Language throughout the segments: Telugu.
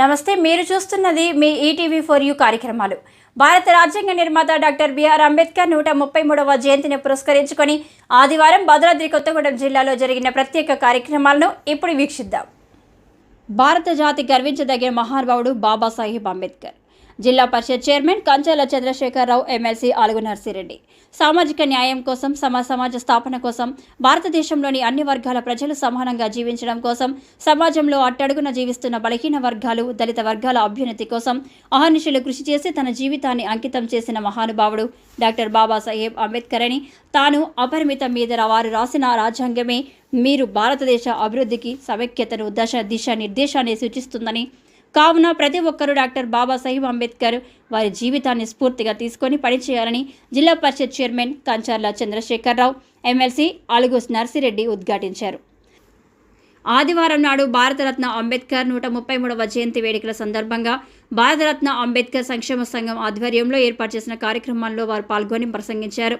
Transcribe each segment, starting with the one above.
నమస్తే, మీరు చూస్తున్నది మీ ఈటీవీ ఫర్ యూ కార్యక్రమాలు. భారత రాజ్యాంగ నిర్మాత డాక్టర్ బిఆర్ అంబేద్కర్ 133వ జయంతిని పురస్కరించుకొని ఆదివారం భద్రాద్రి కొత్తగూడెం జిల్లాలో జరిగిన ప్రత్యేక కార్యక్రమాలను ఇప్పుడు వీక్షిద్దాం. భారత జాతి గర్వించదగిన మహానుభావుడు బాబాసాహెబ్ అంబేద్కర్. జిల్లా పరిషత్ చైర్మన్ కంచాల చంద్రశేఖరరావు, ఎమ్మెల్సీ ఆలుగు నర్సిరెడ్డి. సామాజిక న్యాయం కోసం, సమాజ స్థాపన కోసం, భారతదేశంలోని అన్ని వర్గాల ప్రజలు సమానంగా జీవించడం కోసం, సమాజంలో అట్టడుగున జీవిస్తున్న బలహీన వర్గాలు, దళిత వర్గాల అభ్యున్నతి కోసం అహర్నిశలు కృషి చేసి తన జీవితాన్ని అంకితం చేసిన మహానుభావుడు డాక్టర్ బాబాసాహెబ్ అంబేద్కర్ అని, తాను అపరిమితం మీద వారు రాసిన రాజ్యాంగమే మీరు భారతదేశ అభివృద్ధికి సమైక్యతను దిశ నిర్దేశాన్ని సూచిస్తుందని, కావున ప్రతి ఒక్కరూ డాక్టర్ బాబాసాహెబ్ అంబేద్కర్ వారి జీవితాన్ని స్ఫూర్తిగా తీసుకొని పనిచేయాలని జిల్లా పరిషత్ చైర్మన్ కంచార్ల చంద్రశేఖరరావు, ఎమ్మెల్సీ ఆలుగు నర్సిరెడ్డి ఉద్ఘాటించారు. ఆదివారం నాడు భారతరత్న అంబేద్కర్ 133వ జయంతి వేడుకల సందర్భంగా భారతరత్న అంబేద్కర్ సంక్షేమ సంఘం ఆధ్వర్యంలో ఏర్పాటు చేసిన కార్యక్రమంలో వారు పాల్గొని ప్రసంగించారు.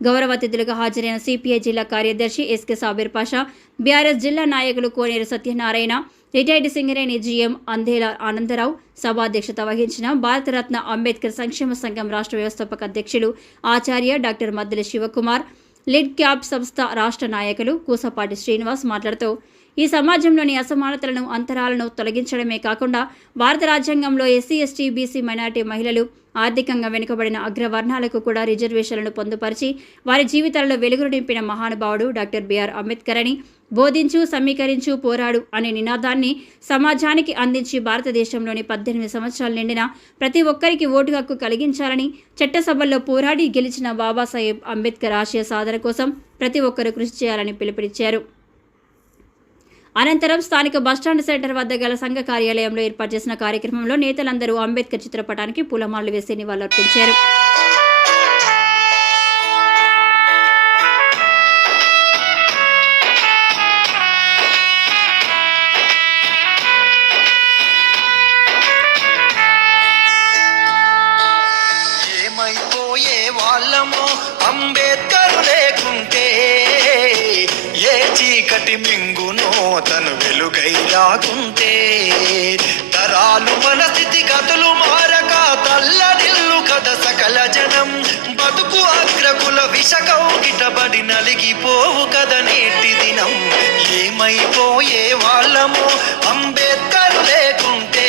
గౌరవ అతిథులుగా హాజరైన సిపిఐ జిల్లా కార్యదర్శి ఎస్కే సాబిర్ పాషా, బీఆర్ఎస్ జిల్లా నాయకులు కోనేరు సత్యనారాయణ, రిటైర్డ్ సింగరేణి జీఎం అందేల ఆనందరావు సభాధ్యక్షత వహించిన భారతరత్న అంబేద్కర్ సంక్షేమ సంఘం రాష్ట్ర వ్యవస్థాపక అధ్యక్షులు ఆచార్య డాక్టర్ మద్దెల శివకుమార్, లిడ్ క్యాబ్ సంస్థ రాష్ట్ర నాయకులు కూసపాటి శ్రీనివాస్ మాట్లాడుతూ, ఈ సమాజంలోని అసమానతలను, అంతరాలను తొలగించడమే కాకుండా భారత రాజ్యాంగంలో ఎస్సీ, ఎస్టీ, బీసీ, మైనార్టీ మహిళలు, ఆర్థికంగా వెనుకబడిన అగ్రవర్ణాలకు కూడా రిజర్వేషన్లను పొందుపరిచి వారి జీవితాలలో వెలుగులు నింపిన మహానుభావుడు డాక్టర్ బిఆర్ అంబేద్కర్ అని, బోధించు, సమీకరించు, పోరాడు అనే నినాదాన్ని సమాజానికి అందించి భారతదేశంలోని 18 సంవత్సరాలు నిండిన ప్రతి ఒక్కరికి ఓటు హక్కు కలిగించాలని, చట్టసభల్లో పోరాడి గెలిచిన బాబాసాహెబ్ అంబేద్కర్ ఆశయ సాధన కోసం ప్రతి ఒక్కరూ కృషి చేయాలని పిలుపునిచ్చారు. అనంతరం స్థానిక బస్టాండ్ సెంటర్ వద్ద గల సంఘ కార్యాలయంలో ఏర్పాటు చేసిన కార్యక్రమంలో నేతలందరూ అంబేద్కర్ చిత్రపటానికి పూలమాలలు వేసి నివాళులర్పించారు. ఏమైపోయే వాళ్ళమో అంబేద్కర్ లేకుంటే, ఏ చీకటి మింగునో తను వెలుగై రాకుంటే, తరాలు మన స్థితిగతులు మారక తల్లడిల్లు కథ సకల జనం, బతుకు అగ్రకుల విషకౌగిటబడి నలిగిపోవు కథ నేటి దినం. ఏమైపోయే వాళ్ళమో అంబేద్కర్ లేకుంటే,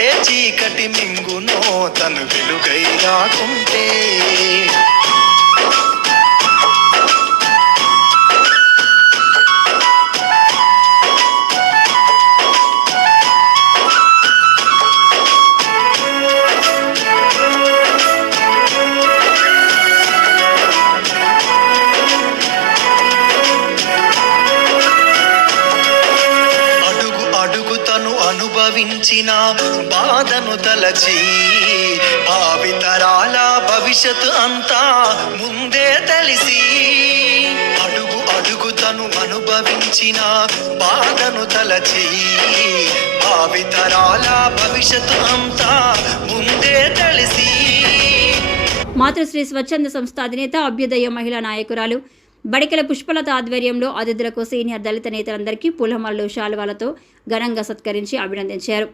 ఏ చీకటి మింగునో తను వెలుగై రాకుంటే. అనుభవించిన బాధను తలచి భావితరాల భవిష్యత్తు అంతా ముందే తెలిసి, అడుగు అడుగు తను అనుభవించిన బాధను తలచి భావితరాల భవిష్యత్తు అంతా ముందే తెలిసి. మాతృశ్రీ స్వచ్ఛంద సంస్థ అధినేత, అభ్యుదయ మహిళా నాయకురాలు బడికల పుష్పలత ఆధ్వర్యంలో అతిథులకు సీనియర్ దళిత నేతలందరికీ పూలమాలలు, శాలువాలతో ఘనంగా సత్కరించి అభినందించారు.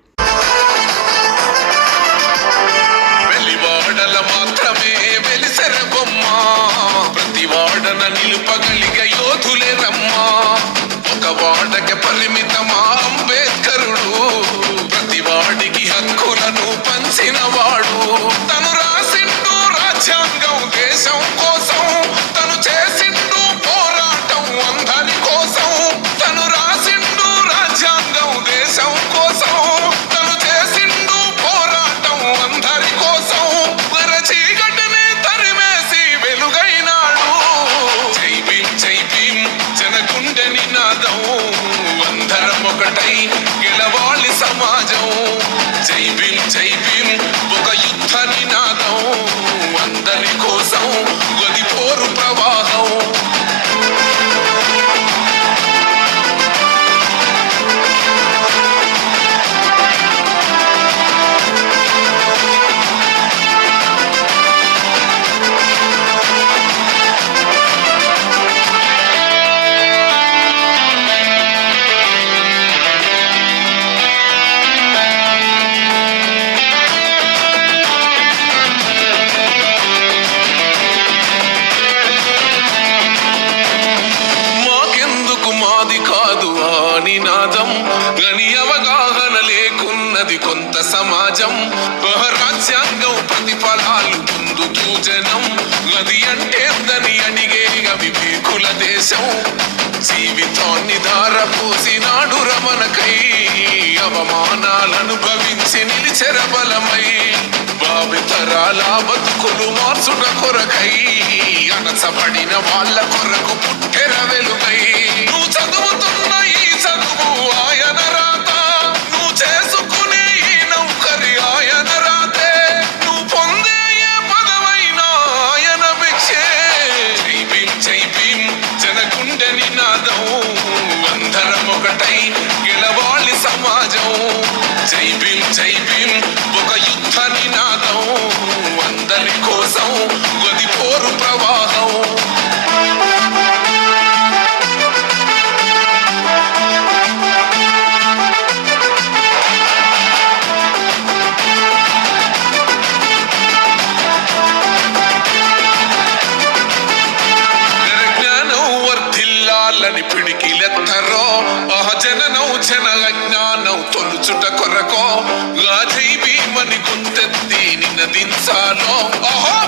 ఒకటై గెలవాలి సమాజం. జై భీమ్ జై భీమ్ ఒక యుద్ధ నినాదం, అందరి కోసం గది పోరు ప్రవాహం. గని అవగాహన లేకున్నది కొంత సమాజం రాజ్యాంగం ప్రతిఫలాలు పొందుతూ జనం గది అంటేందని అడిగే వివేకుల దేశం జీవితాన్ని ధారపోసినాడు రమణకై అవమానాలను భవించి నిలిచెర బలమై భావితరాల బతుకులు మార్చుట కొరకై అణచబడిన వాళ్ళ కొరకు పుట్టెర వెలుగై నువ్వు చదువుతున్న ఈ చదువు ఆయన రాత నువ్వు చేసుకునే ఈ నౌకరి ఆయన రాతే నువ్వు పొందే ఏ పదవైనా ఆయన భిక్షే జై భీమ్ జనగుండె నినాదం అందరం ఒకటై గెలవాలి సమాజం జై భీమ్ ఒక యుద్ధ నినాదం అందరి కోసం గది పోరు ప్రవాహం జ్ఞానం వర్ధిల్లాలని పిడికిలెత్తరో జననం జన అజ్ఞానం తొలుచుట కొరకో జై భీమని గుంతెత్తి నినదించాలో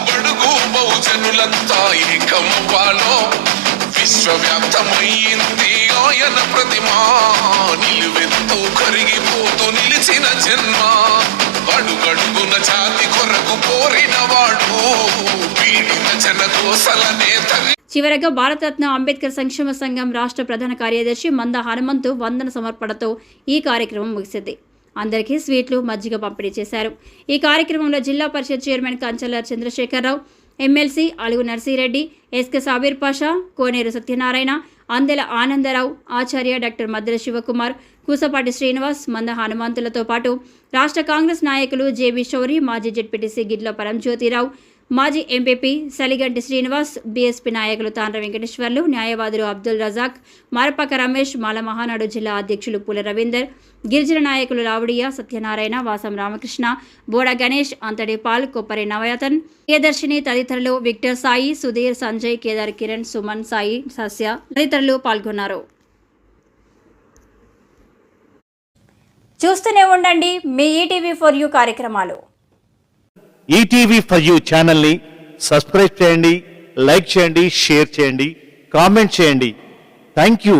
బడుగు బహుజనులంతా ఏకమవ్వాలో విశ్వవ్యాప్తమయ్యింది ఆయన ప్రతిమా నిలువెత్తు కరిగిపోతూ నిలిచిన జన్మ అడుగడుగున జాతి కొరకు పోరిన వాడు పీడిత జన కోసలనే చివరగా భారతరత్న అంబేద్కర్ సంక్షేమ సంఘం రాష్ట్ర ప్రధాన కార్యదర్శి మంద హనుమంతు వందన సమర్పణతో ఈ కార్యక్రమం ముగిసింది. అందరికీ స్వీట్లు మజ్జిగ పంపిణీ చేశారు. ఈ కార్యక్రమంలో జిల్లా పరిషత్ చైర్మన్ కంచల చంద్రశేఖరరావు, ఎమ్మెల్సీ అలుగు నర్సిరెడ్డి, ఎస్కే సాబీర్ పాషా, కోనేరు సత్యనారాయణ, అందెల ఆనందరావు, ఆచార్య డాక్టర్ మద్దెల శివకుమార్, కూసపాటి శ్రీనివాస్, మంద హనుమంతులతో పాటు రాష్ట్ర కాంగ్రెస్ నాయకులు జేబీ శౌరి, మాజీ జెడ్పీటీసీ గిడ్ల పరంజ్యోతిరావు, మాజీ ఎంపీపీ సలిగంటి శ్రీనివాస్, బీఎస్పీ నాయకులు తాండ్ర వెంకటేశ్వర్లు, న్యాయవాదులు అబ్దుల్ రజాక్, మారపాక రమేష్, మాల మహానాడు జిల్లా అధ్యక్షులు పూల రవీందర్, గిరిజన నాయకులు రావుడియ సత్యనారాయణ, వాసం రామకృష్ణ, బోడ గణేష్, అంతడి పాల్, కొప్పరి నవయతన్, ప్రియదర్శిని తదితరులు, విక్టర్ సాయి, సుధీర్, సంజయ్, కేదార్, కిరణ్, సుమన్, సాయి, సస్య తదితరులు పాల్గొన్నారు. చూస్తూనే ఉండండి మీ ఈటీవీ ఫర్ యూ కార్యక్రమాలు. ఈటీవీ ఫర్ యూ ఛానల్ని సబ్స్క్రైబ్ చేయండి, లైక్ చేయండి, షేర్ చేయండి, కామెంట్ చేయండి. Thank you.